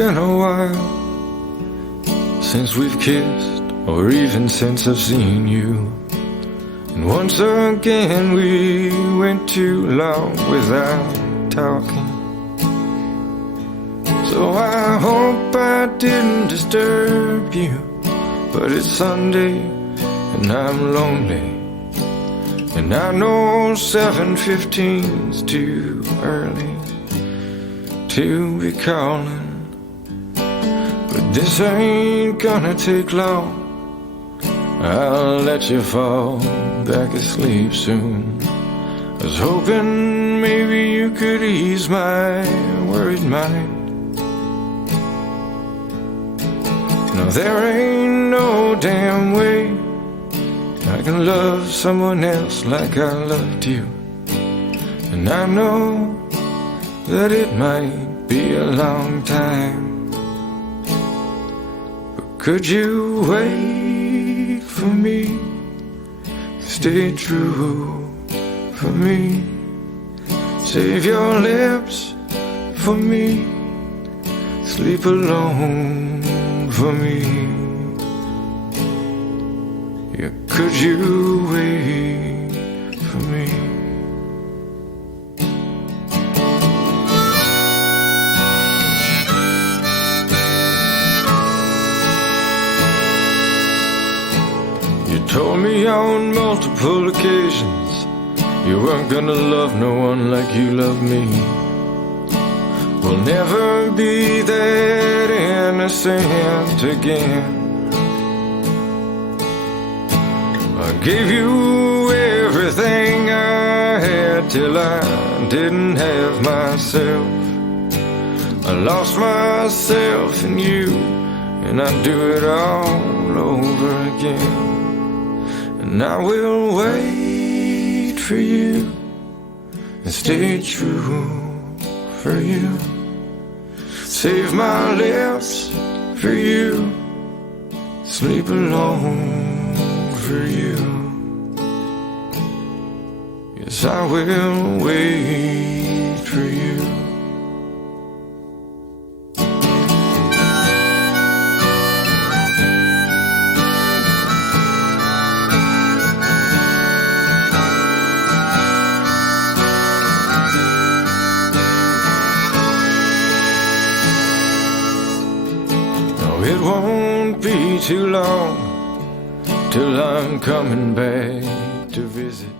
been a while since we've kissed, or even since I've seen you. And once again we went too long without talking. So I hope I didn't disturb you, but it's Sunday and I'm lonely, and I know 7:15's too early to be calling. But this ain't gonna take long, I'll let you fall back asleep soon. I was hoping maybe you could ease my worried mind. No, there ain't no damn way I can love someone else like I loved you. And I know that it might be a long time, but could you wait for me? Stay true for me. Save your lips for me. Sleep alone for me. Yeah, could you wait for me? You told me on multiple occasions you weren't gonna love no one like you love me. We'll never be that innocent again. I gave you everything I had till I didn't have myself. I lost myself in you, and I'd do it all over again. And I will wait for you and stay true for you. Save my lips for you. Sleep alone for you. Yes, I will wait for you. It won't be too long till I'm coming back to visit.